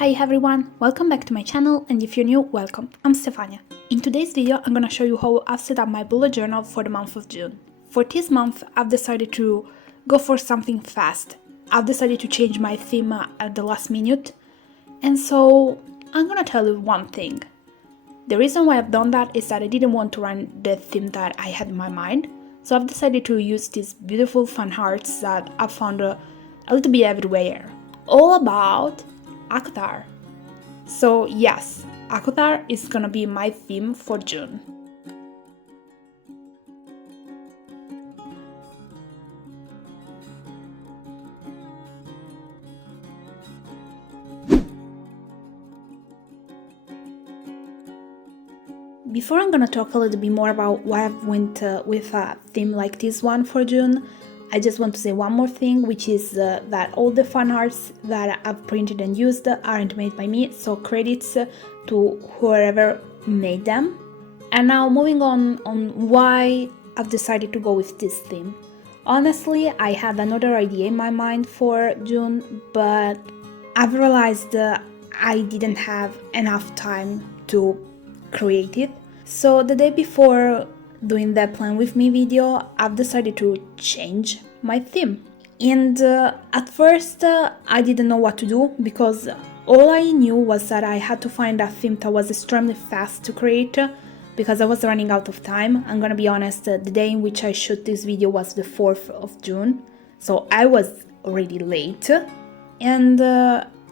Hi everyone, welcome back to my channel, and if you're new, welcome. I'm Stefania. In today's video, I'm gonna show you how I've set up my bullet journal for the month of June. For this month, I've decided to go for something fast. I've decided to change my theme at the last minute, and so I'm gonna tell you one thing. The reason why I've done that is that I didn't want to run the theme that I had in my mind, so I've decided to use these beautiful fan arts that I've found a little bit everywhere, all about ACOTAR. So yes, ACOTAR is gonna be my theme for June. Before I'm gonna talk a little bit more about why I've went with a theme like this one for June, I just want to say one more thing, which is that all the fan arts that I've printed and used aren't made by me, so credits to whoever made them. And now moving on why I've decided to go with this theme. Honestly, I had another idea in my mind for June, but I've realized I didn't have enough time to create it. So the day before doing the plan with me video, I've decided to change my theme. And at first I didn't know what to do, because all I knew was that I had to find a theme that was extremely fast to create, because I was running out of time. I'm gonna be honest, the day in which I shot this video was the 4th of June, so I was already late. And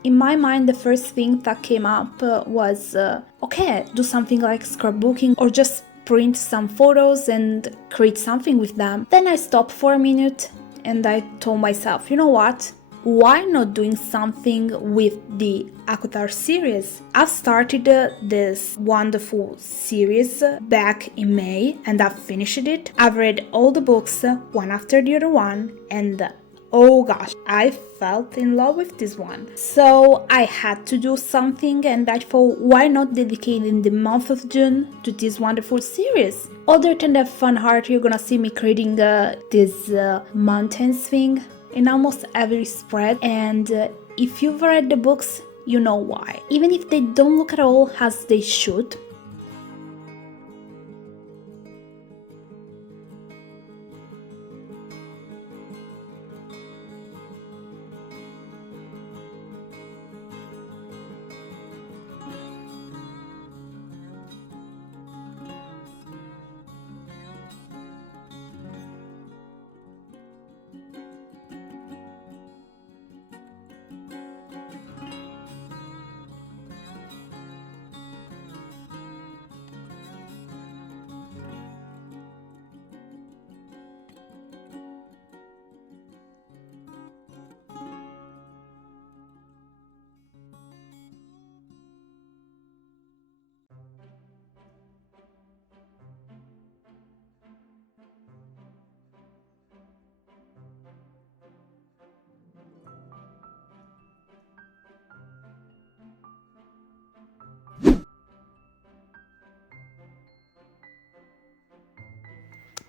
in my mind, the first thing that came up was, okay, do something like scrapbooking or just print some photos and create something with them. Then I stopped for a minute and I told myself, you know what? Why not doing something with the ACOTAR series? I've started this wonderful series back in May and I've finished it. I've read all the books one after the other one, and oh gosh, I fell in love with this one. So I had to do something, and I thought, why not dedicating the month of June to this wonderful series? Other than the fun art, you're gonna see me creating this mountains thing in almost every spread, and if you've read the books, you know why. Even if they don't look at all as they should.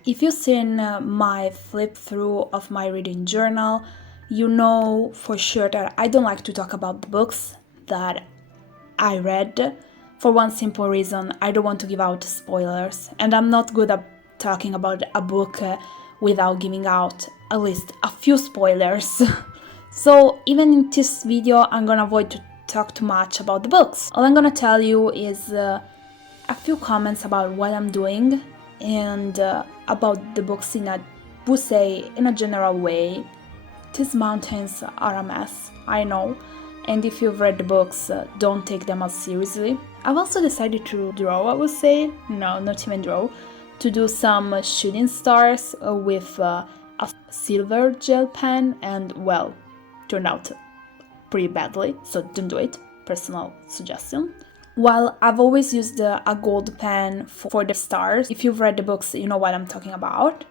If you've seen my flip through of my reading journal, you know for sure that I don't like to talk about the books that I read, for one simple reason: I don't want to give out spoilers, and I'm not good at talking about a book without giving out at least a few spoilers. So even in this video, I'm gonna avoid to talk too much about the books. All I'm gonna tell you is a few comments about what I'm doing, and about the books in a general way. These mountains are a mess, I know, and if you've read the books, don't take them as seriously. I've also decided to draw, I would say, no, not even draw, to do some shooting stars with a silver gel pen, and well, turned out pretty badly, so don't do it, personal suggestion. While I've always used a gold pen for the stars. If you've read the books, you know what I'm talking about.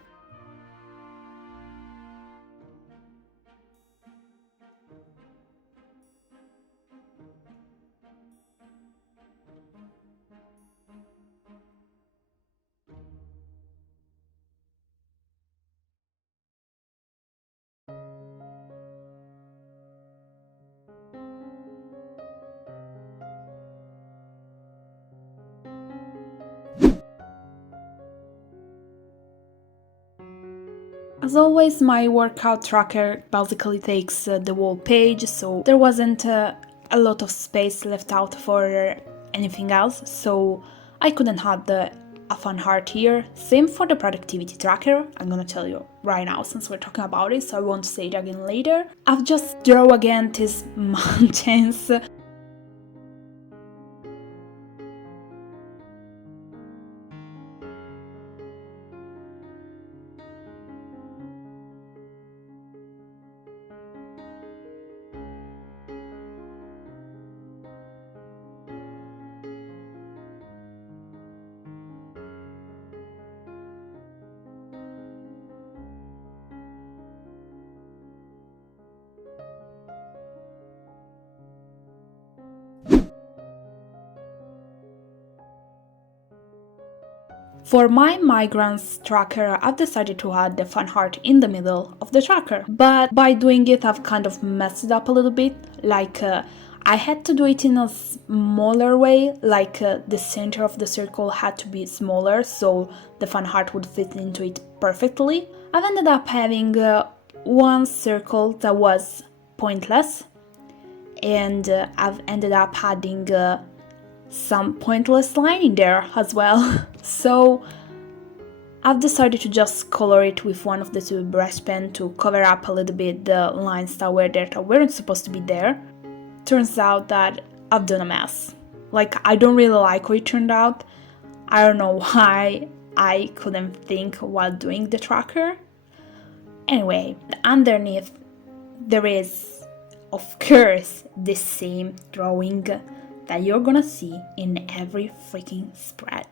As always, my workout tracker basically takes the whole page, so there wasn't a lot of space left out for anything else, so I couldn't add a fun heart here. Same for the productivity tracker, I'm gonna tell you right now since we're talking about it, so I won't say it again later. I've just drawn again these mountains. For my migraines tracker, I've decided to add the fun heart in the middle of the tracker, but by doing it I've kind of messed it up a little bit, like I had to do it in a smaller way, like the center of the circle had to be smaller so the fun heart would fit into it perfectly. I've ended up having one circle that was pointless, and I've ended up adding some pointless line in there as well. So I've decided to just color it with one of the two brush pen to cover up a little bit the lines that were there that weren't supposed to be there. Turns out that I've done a mess. Like, I don't really like how it turned out. I don't know why I couldn't think while doing the tracker. Anyway, underneath there is, of course, the same drawing that you're gonna see in every freaking spread.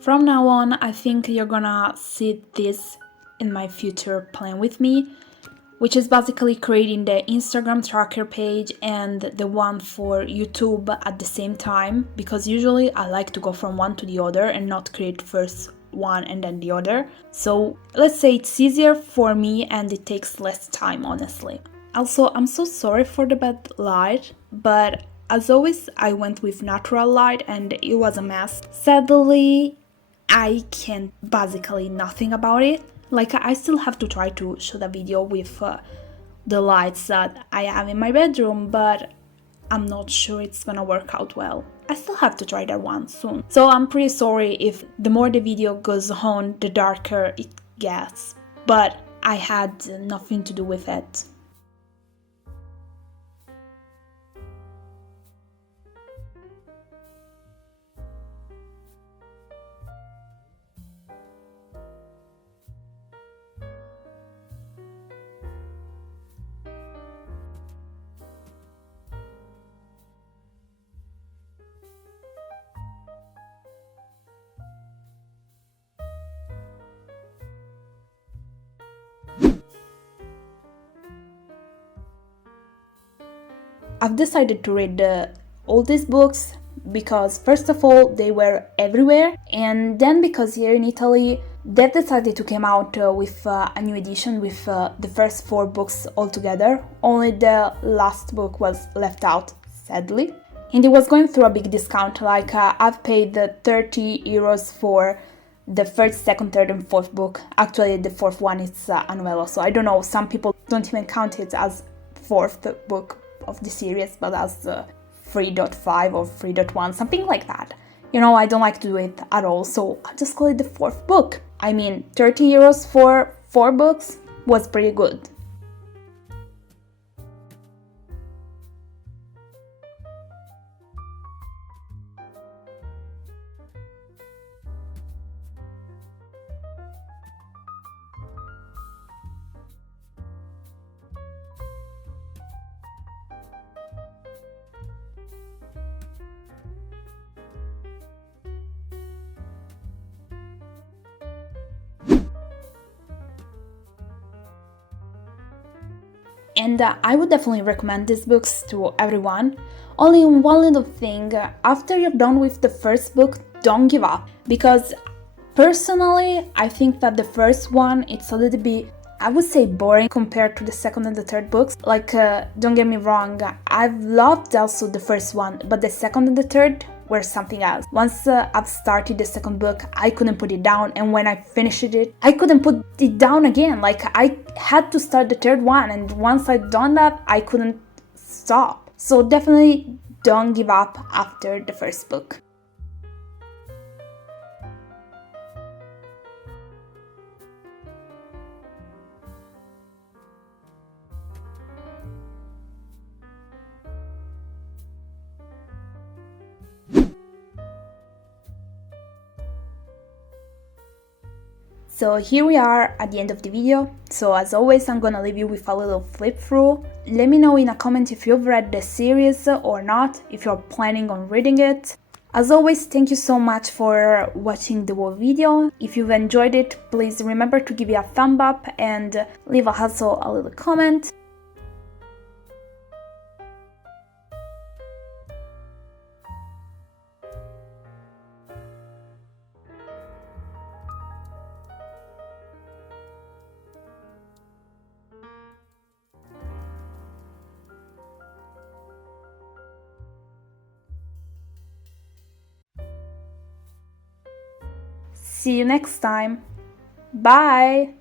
From now on, I think you're gonna see this in my future plan with me, which is basically creating the Instagram tracker page and the one for YouTube at the same time, because usually I like to go from one to the other and not create first one and then the other. So let's say it's easier for me and it takes less time, honestly. Also, I'm so sorry for the bad light, but as always, I went with natural light and it was a mess. Sadly, I can basically nothing about it. Like, I still have to try to shoot a video with the lights that I have in my bedroom, but I'm not sure it's gonna work out well. I still have to try that one soon. So I'm pretty sorry if the more the video goes on, the darker it gets, but I had nothing to do with it. I've decided to read all these books because, first of all, they were everywhere, and then because here in Italy they've decided to come out with a new edition with the first 4 books all together. Only the last book was left out, sadly, and it was going through a big discount. Like, I've paid the 30 euros for the first, second, third and fourth book. Actually, the fourth one is a novella, so I don't know, some people don't even count it as fourth book of the series, but as 3.5 or 3.1, something like that. You know, I don't like to do it at all, so I'll just call it the fourth book. I mean, 30 euros for 4 books was pretty good. and I would definitely recommend these books to everyone. Only one little thing, after you're done with the first book, don't give up, because personally I think that the first one, it's a little bit, I would say, boring compared to the second and the third books. Like, don't get me wrong, I've loved also the first one, but the second and the third were something else. Once I've started the second book, I couldn't put it down, and when I finished it, I couldn't put it down again. Like, I had to start the third one, and once I'd done that, I couldn't stop. So definitely don't give up after the first book. So here we are at the end of the video. So as always, I'm gonna leave you with a little flip through. Let me know in a comment if you've read the series or not, if you're planning on reading it. As always, thank you so much for watching the whole video. If you've enjoyed it, please remember to give it a thumb up and leave also a little comment. See you next time. Bye!